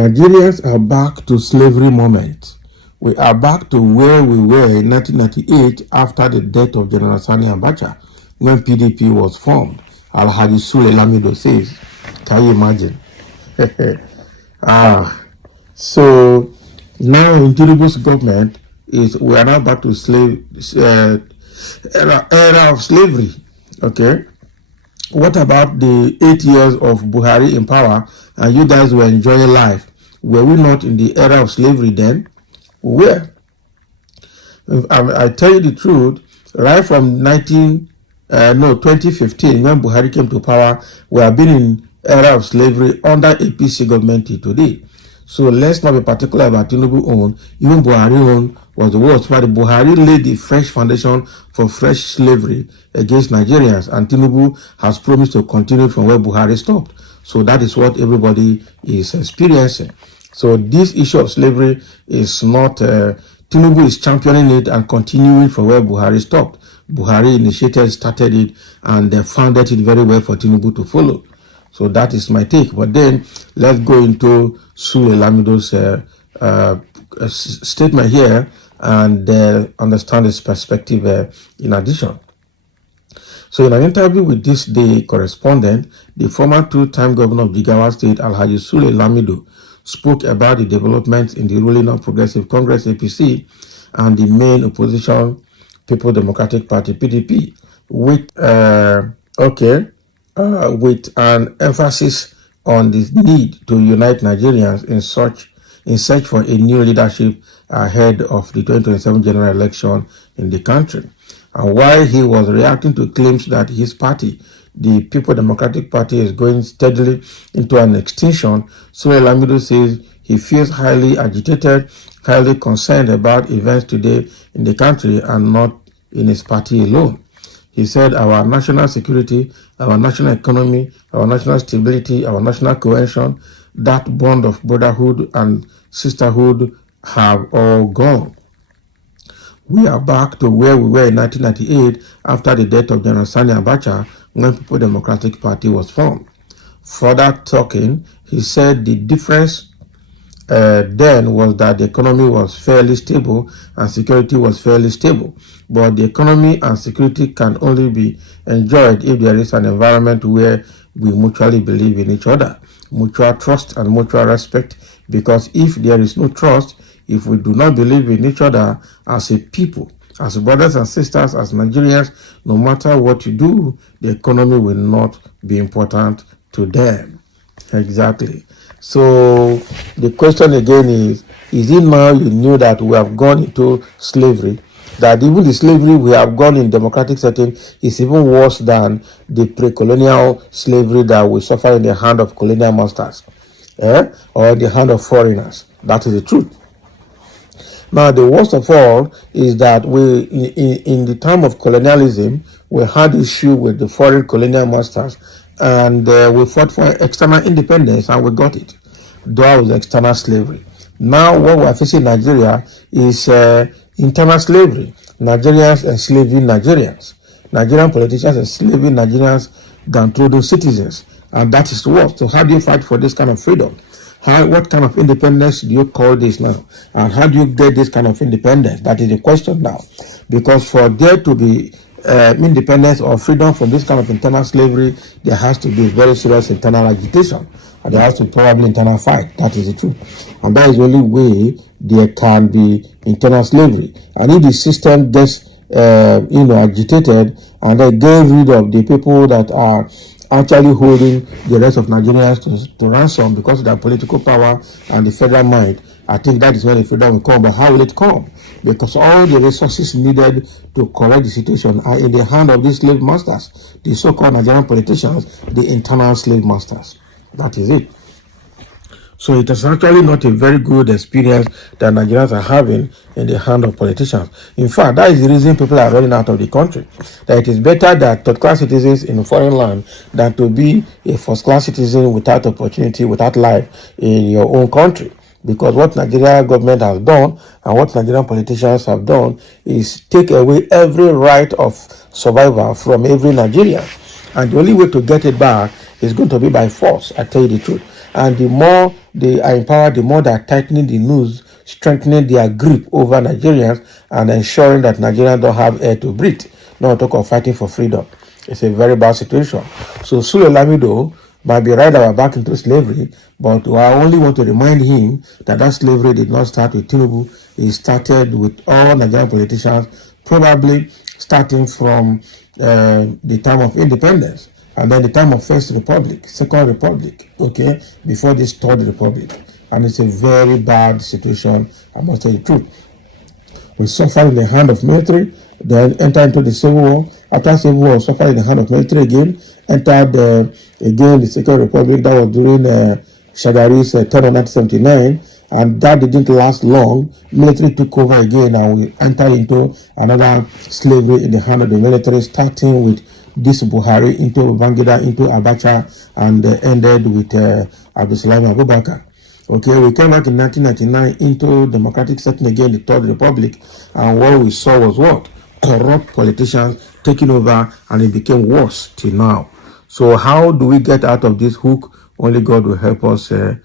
Nigerians are back to slavery moment. We are back to where we were in 1998 after the death of General Sani Abacha when PDP was formed. Alhaji Sule Lamido says, can you imagine? So now in Tinubu's government we are now back to era of slavery. Okay. What about the 8 years of Buhari in power and you guys were enjoying life? Were we not in the era of slavery then? We were. I tell you the truth, right from 2015, when Buhari came to power, we have been in era of slavery under APC government till today. So let's not be particular about Tinubu own. Even Buhari own was the worst. But Buhari laid the fresh foundation for fresh slavery against Nigerians, and Tinubu has promised to continue from where Buhari stopped. So that is what everybody is experiencing. So this issue of slavery is not, Tinubu is championing it and continuing from where Buhari stopped. Buhari started it, and they founded it very well for Tinubu to follow. So that is my take. But then let's go into Sule Lamido's statement here and understand his perspective in addition. So in an interview with This Day correspondent, the former two-time governor of Jigawa State, Alhaji Sule Lamido, spoke about the developments in the ruling Non-Progressive Congress APC and the main opposition People Democratic Party PDP with an emphasis on the need to unite Nigerians in search for a new leadership ahead of the 2027 general election in the country. And while he was reacting to claims that his party, the People Democratic Party, is going steadily into an extinction, Sule Lamido says he feels highly agitated, highly concerned about events today in the country and not in his party alone. He said our national security, our national economy, our national stability, our national cohesion, that bond of brotherhood and sisterhood have all gone. We are back to where we were in 1998 after the death of General Sani Abacha when People Democratic Party was formed. Further talking, he said the difference then was that the economy was fairly stable and security was fairly stable. But the economy and security can only be enjoyed if there is an environment where we mutually believe in each other, mutual trust and mutual respect. Because if there is no trust, if we do not believe in each other as a people, as brothers and sisters, as Nigerians, no matter what you do, the economy will not be important to them. Exactly. So the question again is it now you knew that we have gone into slavery, that even the slavery we have gone in democratic setting is even worse than the pre-colonial slavery that we suffer in the hand of colonial masters, or in the hand of foreigners? That is the truth. Now, the worst of all is that we, in the time of colonialism, we had issue with the foreign colonial masters, and we fought for external independence, and we got it. That was external slavery. Now, what we are facing in Nigeria is internal slavery. Nigerians enslaving Nigerians. Nigerian politicians enslaving Nigerians, downtrodden citizens, and that is the worst. So, how do you fight for this kind of freedom? What kind of independence do you call this now? And how do you get this kind of independence? That is the question now. Because for there to be independence or freedom from this kind of internal slavery, there has to be very serious internal agitation. And there has to be probably internal fight. That is the truth. And that is the only way there can be internal slavery. And if the system gets agitated and they get rid of the people that are actually holding the rest of Nigerians to ransom because of their political power and the federal might, I think that is when the freedom will come. But how will it come? Because all the resources needed to correct the situation are in the hand of these slave masters, the so-called Nigerian politicians, the internal slave masters. That is it. So it is actually not a very good experience that Nigerians are having in the hand of politicians. In fact, that is the reason people are running out of the country. That it is better that third-class citizens in a foreign land than to be a first-class citizen without opportunity, without life in your own country. Because what Nigerian government has done and what Nigerian politicians have done is take away every right of survival from every Nigerian. And the only way to get it back is going to be by force, I tell you the truth. And the more they are empowered, the more they are tightening the noose, strengthening their grip over Nigerians and ensuring that Nigerians don't have air to breathe. Not talk of fighting for freedom. It's a very bad situation. So Sule Lamido might be right that we're back into slavery, but I only want to remind him that slavery did not start with Tinubu. It started with all Nigerian politicians, probably starting from the time of independence, and then the time of First Republic, Second Republic, okay, before this Third Republic. And it's a very bad situation, I must tell you the truth. We suffered in the hand of military, then entered into the Civil War. After Civil War, suffered in the hand of military again, entered again the Second Republic. That was during Shagari's turn of 1979, and that didn't last long. Military took over again, and we entered into another slavery in the hand of the military, starting with this Buhari, into Babangida, into Abacha, and ended with Abacha'S. Okay, we came back in 1999 into democratic setting again, the Third Republic, and what we saw was what? Corrupt politicians taking over, and it became worse till now. So how do we get out of this hook? Only God will help us, deliver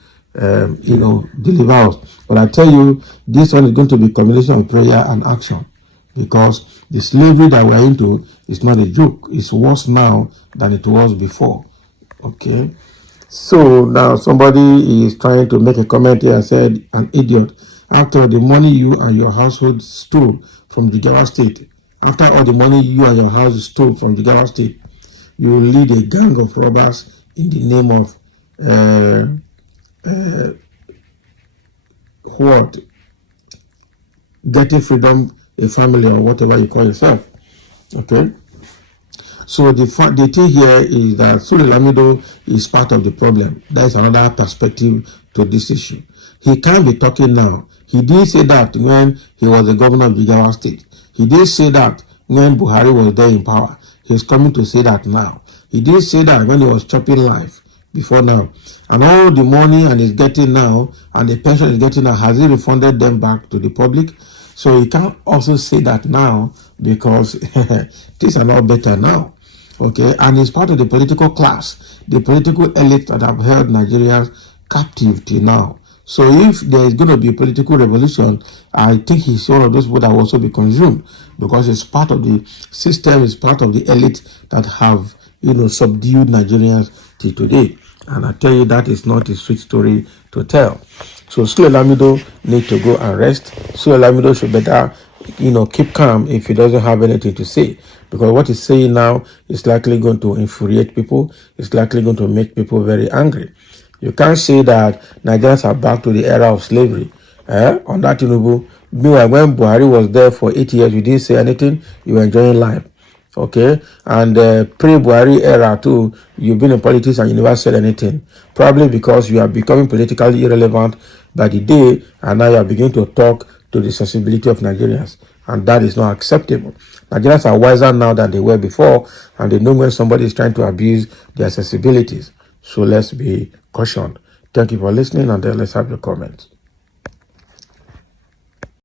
us. But I tell you, this one is going to be a combination of prayer and action, because the slavery that we're into is not a joke. It's worse now than it was before. Okay. So now somebody is trying to make a comment here and said, an idiot. After the money you and your household stole from Jigawa State, after all the money you and your house stole from Jigawa State, you lead a gang of robbers in the name of what? Getting freedom, a family, or whatever you call yourself. Okay? So the thing here is that Sule Lamido is part of the problem. That is another perspective to this issue. He can't be talking now. He didn't say that when he was the governor of Jigawa State. He didn't say that when Buhari was there in power. He's coming to say that now. He didn't say that when he was chopping life before now. And all the money and he's getting now, and the pension he's getting now, has he refunded them back to the public? So he can't also say that now, because things are not better now. Okay, and it's part of the political class, the political elite that have held Nigerians captive till now. So if there is going to be a political revolution, I think he's one of those people that will also be consumed, because it's part of the system, it's part of the elite that have, subdued Nigerians till today. And I tell you, that is not a sweet story to tell. So Sule Lamido need to go and rest. Sule Lamido should better, keep calm if he doesn't have anything to say. Because what he's saying now is likely going to infuriate people. It's likely going to make people very angry. You can't say that Nigerians are back to the era of slavery. On that Tinubu. Meanwhile, when Buhari was there for 8 years, you didn't say anything. You were enjoying life. Okay, and pre-Buhari era too, you've been in politics and you never said anything. Probably because you are becoming politically irrelevant by the day, and now you are beginning to talk to the sensibility of Nigerians, and that is not acceptable. Nigerians are wiser now than they were before, and they know when somebody is trying to abuse their sensibilities. So let's be cautioned. Thank you for listening, and then let's have your comments.